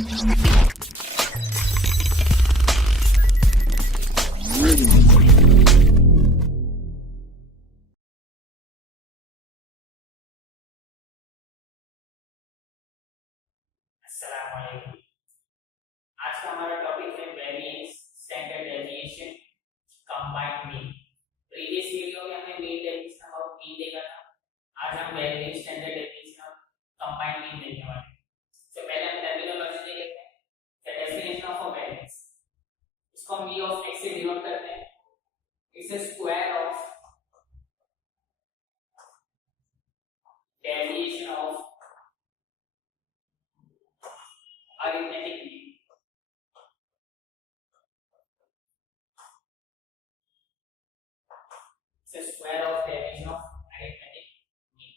अस्सलामुअलैकुम। आज का हमारा टॉपिक है variance, standard deviation, combined mean. Previous video में हमने मीन डेविएशन और मीन देखा था। आज हम वेरिएंस, स्टैंडर्ड डेविएशन और कंबाइंड मीन देखने वाले हैं। तो पहले हम टर्मिनोलॉजी देख लेते हैं। The definition of a variance, इसको हम v ऑफ x से डिनोट करते हैं। It's a square of deviation of arithmetic mean. It's a square of deviation of arithmetic mean.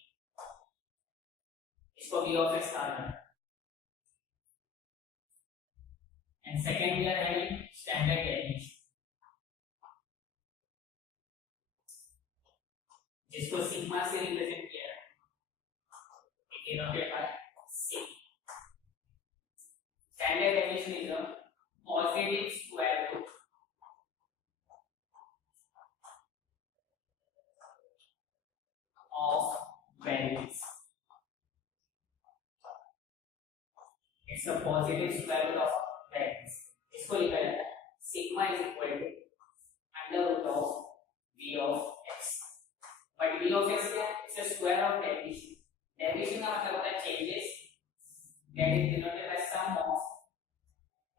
इसको v of x कहा जाता है। And second we are having standard deviation, जिसको सिग्मा से रिप्रेजेंट किया है, denoted by c. Standard deviation is a positive square root of variance. It's a positive square root of variance. इसको लिखा जाता है sigma is equal to under root of v of x. But v of x क्या है? It's a square of deviation. Deviation का मतलब होता है changes that is denoted by sum of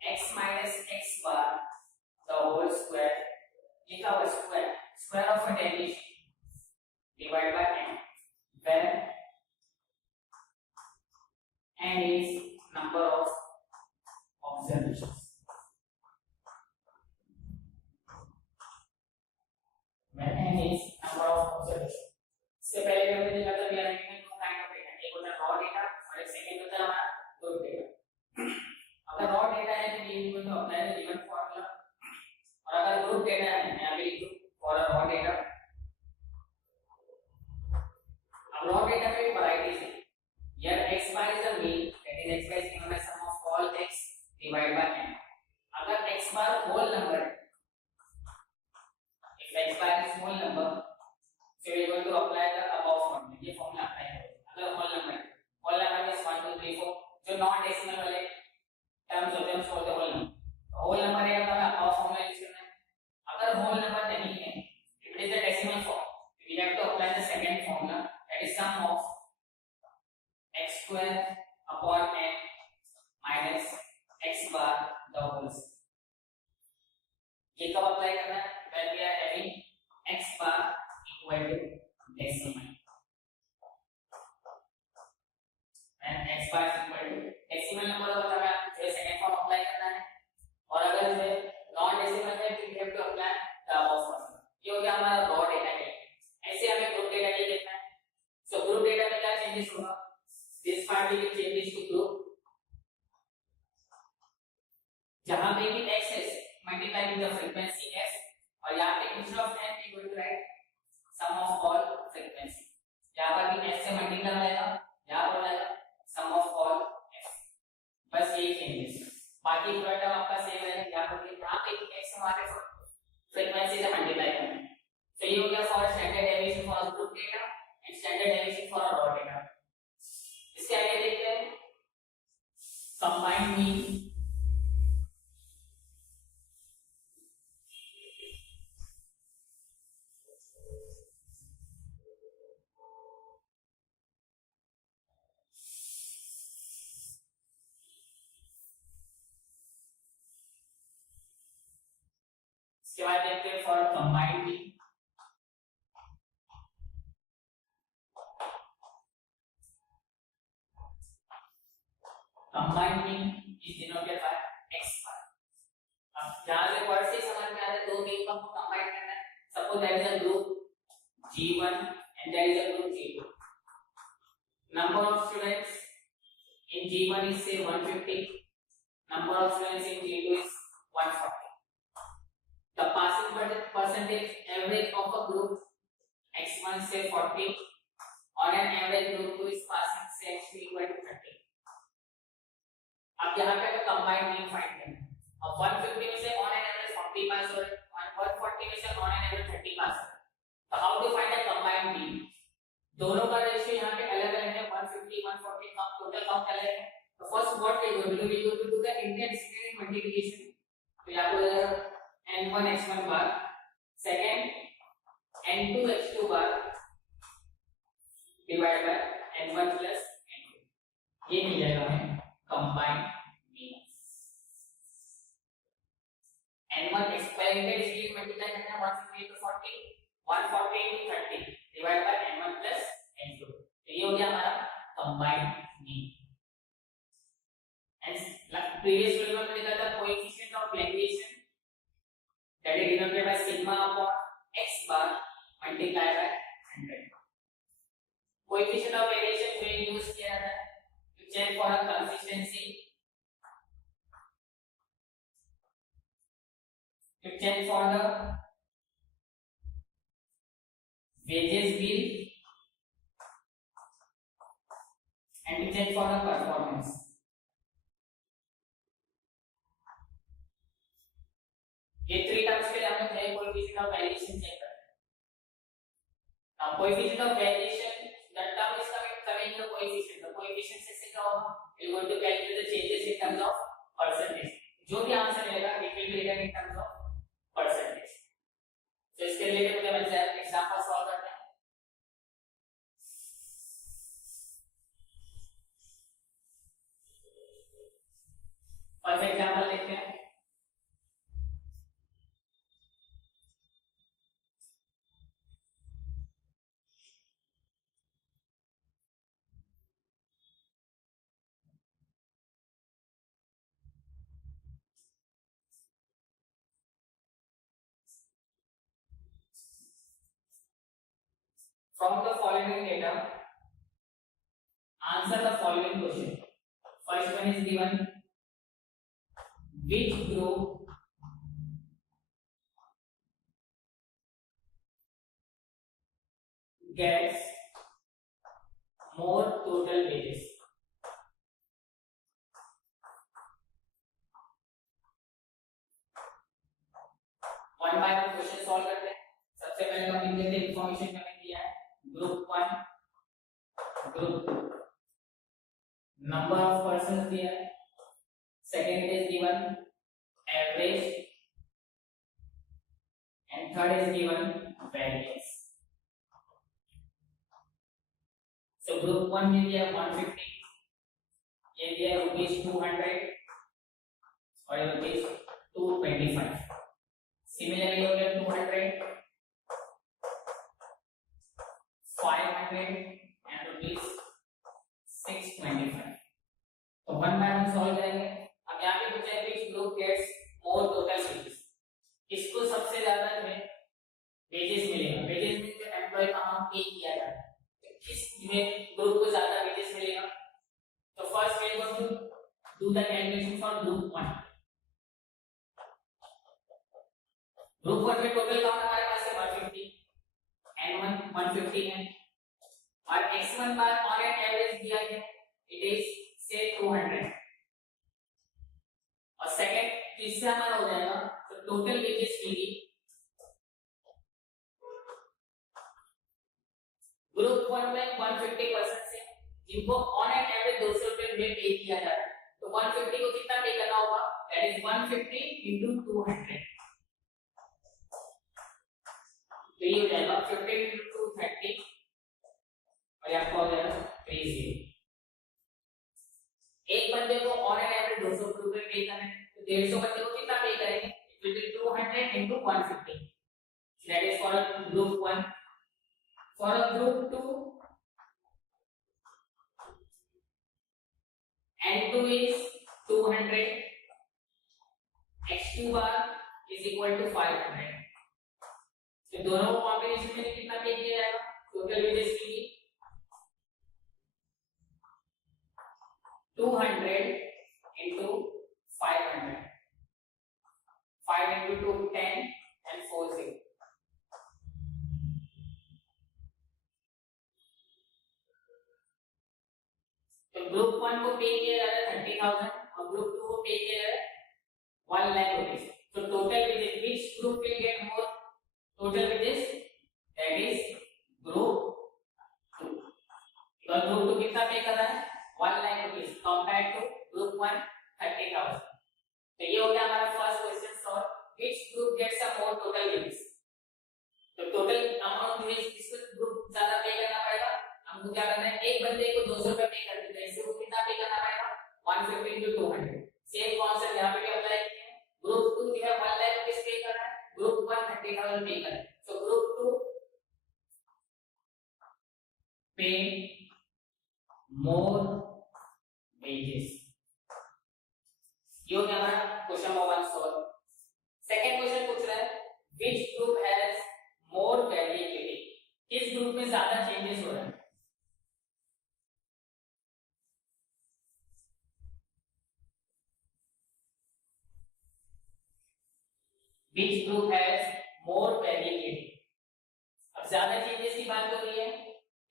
x minus x bar the whole square. लिखा हुआ square of a deviation divided by n, where n is number of observations. Where n is number of observations. इससे पहले हमने देखा था we are given two kind of data. एक होता है raw data और एक second होता है हमारा group data. अगर raw data है तो we will apply the given formula, और अगर group data है यहाँ पे लिखो for a raw data. अब raw data में varieties है. Here x bar is the mean, that is x bar is given by sum of all x divided by n. अगर x bar whole number है, if x bar is whole number, so we are going to apply the above formula. ये formula apply करेंगे। अगर whole number means 1 2 3 4 जो non decimal वाले terms होते हैं उसको बोलते हैं whole number. whole number है तो हमें above formula यूज करना है। अगर whole number नहीं है, if it is a decimal form, we have to apply the second formula, that is sum of x square upon n minus x bar the whole square. ये कब अप्लाई करना है? when we are having x bar equal to decimal. when x bar is equal to decimal number होता है जो second form apply करना है, और अगर जो नॉन डेसिमल है तो we have to apply the above formula. ये हो गया हमारा raw data के लिए। ऐसे हमें group data के लिए देखना है। so group data में क्या चेंजेस होगा? this part will be changes to group. जहां पे भी x है multiply with the frequency f, और यहाँ पे instead of n we going to write sum of all frequency. यहाँ पर भी f से मल्टीप्लाई हो जाएगा, यहाँ पर हो जाएगा sum of all f. बस यही चेंजेस, बाकी पूरा टर्म आपका सेम रहेगा। यहाँ पर यहाँ पे x हमारे फ्रीक्वेंसी से मल्टीप्लाई करना है। तो ये हो गया for standard deviation for group data and standard deviation for raw data. इसके आगे देखते हैं कंबाइंड मीन। इसके बाद देखते हैं for combined mean. Combined mean is denoted by x bar. अब यहां से वर्ड से समझ में आ रहा है दो मीन को हमको कंबाइन करना है। Suppose that is a group G1 and that is a group G2. Number of students in G1 is say 150, number of students in G2 is 140. The passing percentage average of a group x1 say 40, on an average group 2 is passing say x2 equal to 30. अब यहाँ पे हमें combined mean find करना है। अब 150 में से on an average 40 पास हो रहे हैं, 140 में से ऑन एन एवरेज 30 पास हो रहे हैं। तो how to find a combined mean? दोनों का रेशियो यहाँ पे अलग अलग है, 150 140 का टोटल काउंट अलग है। तो first what we going to do the interdisciplinary multiplication. तो यहाँ पे n1 x1 बार, सेकंड n2 x2 बार divide by n1 plus n2, ये मिल जाएगा हमें combined mean. n1 experimental discrete multiply करना है 150 into 40, 140 into 30 divide by n1 plus n2, तो ये हो गया हमारा combined mean. And previous video में देखा था coefficient of variation that is denoted by sigma upon x bar multiplied by 100. Coefficient of variation में यूज किया जाता है to check for a consistency, to check for the wages bill and to check for the performance. ये three terms के लिए हमने थे coefficient of variation check करना है। Now coefficient of variation that term is coming the coefficient, the coefficient से क्या होगा, we going to calculate the changes in terms of percentage. जो भी आंसर मिलेगा it will be written in terms of percentage. तो इसके रिलेटेड मुझे example solve करते हैं। फर्स्ट एग्जांपल देखते हैं। From the following data, answer the following question. First one is given, which group gets more total wages? One by one question solve करते हैं। सबसे पहले हम लिख लेते हैं इंफॉर्मेशन हमें दिया है ग्रुप 1, ग्रुप 2, नंबर ऑफ पर्संस दिया है, second is given average and third is given variance. So group 1 में दिया 150, ये दिया ₹200 और ₹225। सिमिलरली हो गया 200, 500 and ₹625। तो वन बाय वन सॉल्व करेंगे। अब यहाँ पे पूछा है which group gets more total wages, किसको सबसे ज्यादा वेजेस मिलेगा। वेजेस मींस जो एम्प्लॉय का अमाउंट पे किया जाता है, तो किस ग्रुप को ज्यादा वेजेस मिलेगा। तो first we are going to do the calculation for group 1। Group 1 में टोटल काउंट हमारे पास है 150, n1 150 है और x1 बार ऑन एन एवरेज दिया है, इट इज से 200 और सेकंड इससे हमारा हो जाएगा। तो टोटल वेजेस की ग्रुप 1 में 150% से जिनको ऑन एन एवरेज ₹200 पे पे किया जा रहा है, तो 150 को कितना पे करना होगा, दैट इज 150 into 200। तो ये हो जाएगा 50 into 230 और ये आपको हो जाएगा 30। एक बंदे को ऑन एन एवरेज ₹200 पे करना है, तो 150 बंदे को कितना पे करेंगे, इट विल बी 200 into 150, that is for group 1। For group 2 n2 is 200, x2 bar is equal to 500। तो दोनों को कॉम्बिनेशन में कितना पे किया जाएगा, टोटल वेजेस की 200 into 500, 5 into 2 10 and 4 0। तो ग्रुप 1 को पे किया जा रहा है 30,000 और ग्रुप 30,000। तो ये हो गया हमारा first question solve. Which group gets a more total wages? तो टोटल अमाउंट में किसको ग्रुप ज्यादा पे करना पड़ेगा? हमको क्या करना है, एक बंदे को 200 रुपए पे कर देते हैं, इसको कितना पे करना पड़ेगा? 150 into 200। सेम कॉन्सेप्ट यहां पे भी अप्लाई किया है। ग्रुप 2 जो है 1 लाख रुपए पे कर रहा है, ग्रुप 1 30,000 पे कर रहा है। सो ग्रुप 2 पे मोर वेजेस। ये हो गया हमारा question number 1 solve. Second question पूछ रहा है which group has more variability? किस ग्रुप में ज्यादा चेंजेस हो रहे हैं? Which group has more variability? अब ज्यादा चेंजेस की बात हो रही है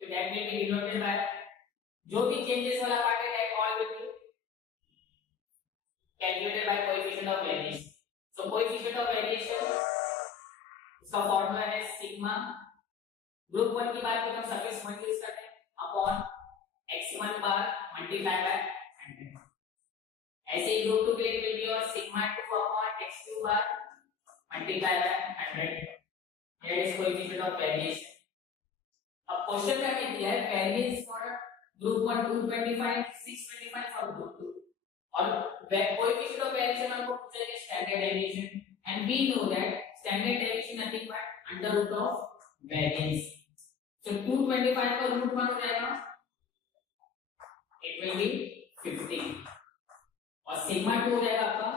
तो that will be denoted by, जो भी चेंजेस वाला पार्ट है that all will be calculated by coefficient of variation. So coefficient of variation इसका फॉर्मूला है सिग्मा। ग्रुप 1 की बात करें तो सरफेस 1 यूज करते हैं upon x1 bar multiply by 100। ऐसे ही ग्रुप 2 के लिए विल बी और सिग्मा 2 अपॉन x2 बार multiply by 100. That is coefficient of variation. अब क्वेश्चन में हमें दिया है variance for group 1 225 625 for group 2 और कोएफिशिएंट ऑफ वेरिएशन हमको पूछा है standard deviation and we know that standard deviation nothing but under root of variance. So 225 का रूट 1 हो जाएगा, इट विल बी 50 और सिग्मा 2 हो जाएगा आपका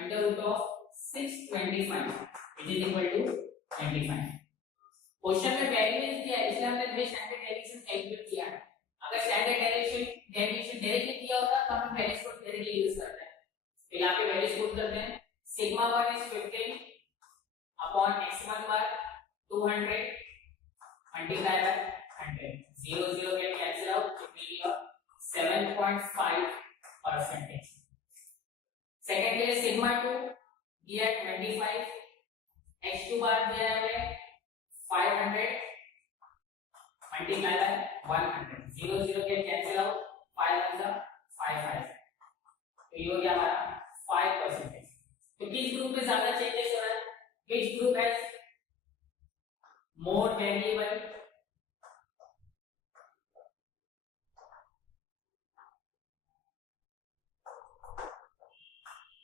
under root of 625 which is equal to 25। Question में वेरिएंस दिया है इसलिए हमने स्टैंडर्ड डेविएशन कैलकुलेट किया है। अगर स्टैंडर्ड डेविएशन डायरेक्टली दिया होता तो हम वैल्यूज को डायरेक्टली यूज करते हैं। तो यहां पे वैल्यूज पुट करते हैं। सिग्मा 1 is 15 upon x1 bar 200 multiply by 100। 0 0 get cancel out, it will B 7.5%। सेकंड के लिए सिग्मा 2 दिया 25, x2 बार दिया है 500 मल्टीप्लाई बाय 100। 0 0 के कैंसिल आउट, 5 is 5 तो ये हो गया हमारा 5%। तो किस ग्रुप में ज्यादा चेंजेस हो रहा है? Which group has more variable?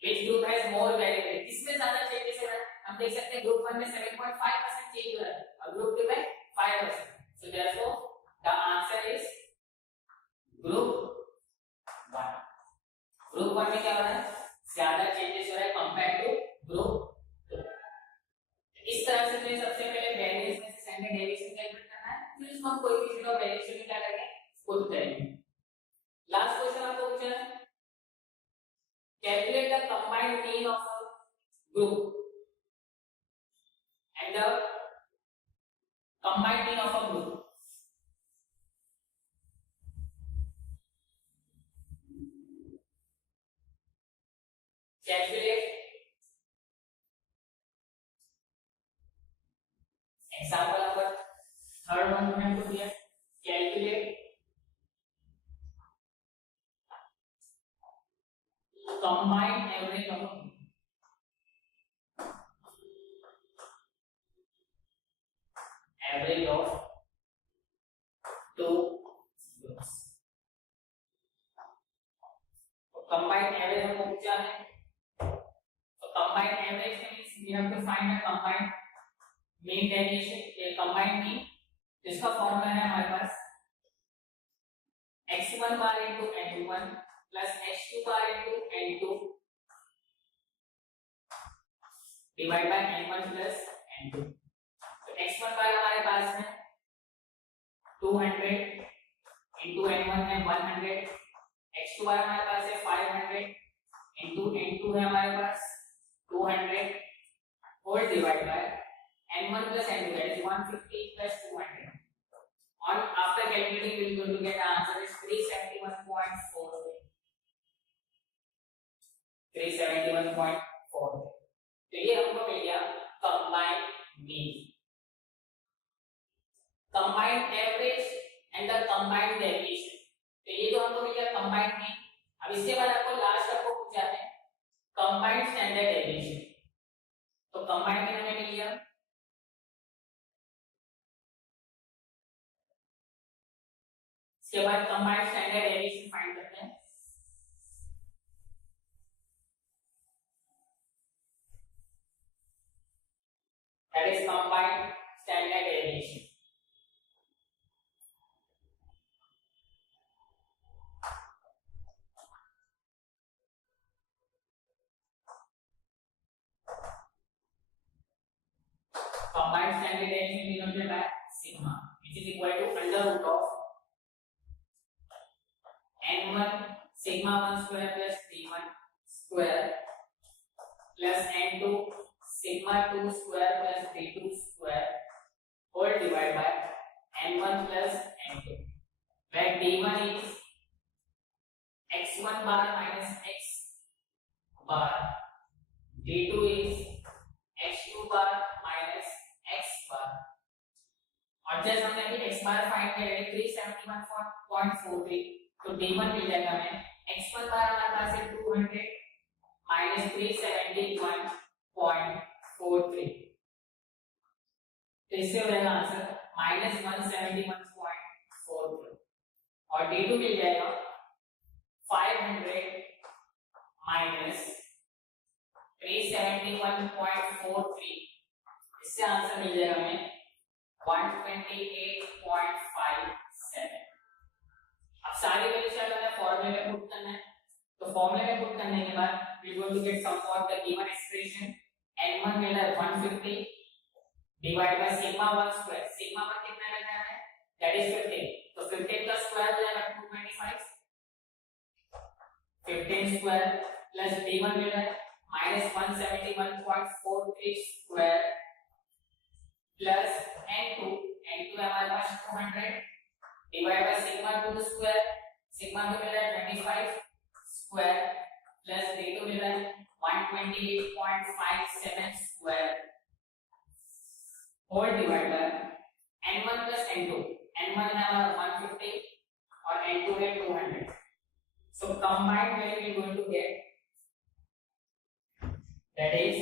Which group has more variability? किसमें ज्यादा चेंजेस हो रहा है? हम देख सकते हैं ग्रुप 1 में 7.5% चेंज हो रहा है और ग्रुप 2 में 5%। So therefore the answer is group 1। Group 1 में क्या हो रहा है? ज्यादा चेंजेस हो रहा है कंपेयर टू ग्रुप 2। इस तरह से हमें सबसे पहले वेरिएंस में से स्टैंडर्ड डेविएशन कैलकुलेट करना है, फिर उसको हम कोएफिशिएंट ऑफ वेरिएशन में क्या करेंगे पुट करेंगे। लास्ट क्वेश्चन आपको पूछा है calculate the combined mean of a group and the combined mean of a group। calculate example number third one में हमको दिया calculate combined average of a group। Average of two groups। तो combined average हमको पूछा है, तो combined average means we have to find a combined mean deviation, a combined mean जिसका फॉर्मूला है हमारे पास x1 बार into n1 plus x2 bar into n2 divide by n1 plus n2। तो x1 बार हमारे पास है 200 into n1 है 100, x2 बार हमारे पास है 500 into n2 है हमारे पास 200 whole divide by n1 plus n2 that is 150 plus 200। और after calculating we will going to get the answer is 371.4। 371.4। तो ये हमको मिल गया combined mean, combined average and the combined deviation. तो ये जो हमको मिल गया कंबाइंड मीन। अब इसके बाद आपको लास्ट आपको पूछा है इसके बाद कंबाइंड स्टैंडर्ड डेविएशन फाइंड करते हैं। That is combined standard deviation. Combined standard deviation denoted by sigma, which is equal to under root of n1 sigma 1 square plus d1 square plus n2 sigma 2 square plus d2 square whole divided by n1 plus n2, where d1 is x1 bar minus x bar, d2 is x2 bar minus x bar, और जैसे हमने अभी x बार फाइंड किया है 371.43, तो d1 मिल जाएगा हमें x1 बार हमारे पास है 200 minus 371.43, तो इससे हो जाएगा आंसर -171.43, और d2 मिल जाएगा 500 minus 371.43, इससे आंसर मिल जाएगा हमें 128.57। अब सारी वैल्यूज क्या करना है, फॉर्मूले में पुट करना है। तो फॉर्मूले में पुट करने के बाद we going to get sum for the given expression n1 मिल रहा है 150 divide by sigma 1 square, sigma 1 कितना मिलता है हमें, दैट इज 15, तो 15 का स्क्वायर हो जाएगा 225, 15 स्क्वायर प्लस d1 मिल रहा है -171.43 स्क्वायर प्लस n2 हमारे पास 200 divide by sigma 2 square, sigma 2 मिल रहा है 25 स्क्वायर प्लस d2 मिल रहा है 128.57 square whole divide by n1 plus n2, n1 है हमारा 150 और n2 है 200, so combined value we are going to get that is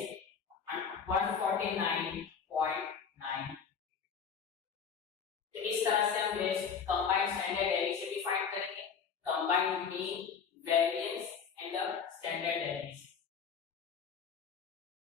149.9। तो इस तरह से हम कंबाइंड स्टैंडर्ड डेविएशन भी फाइंड करेंगे, कंबाइंड मीन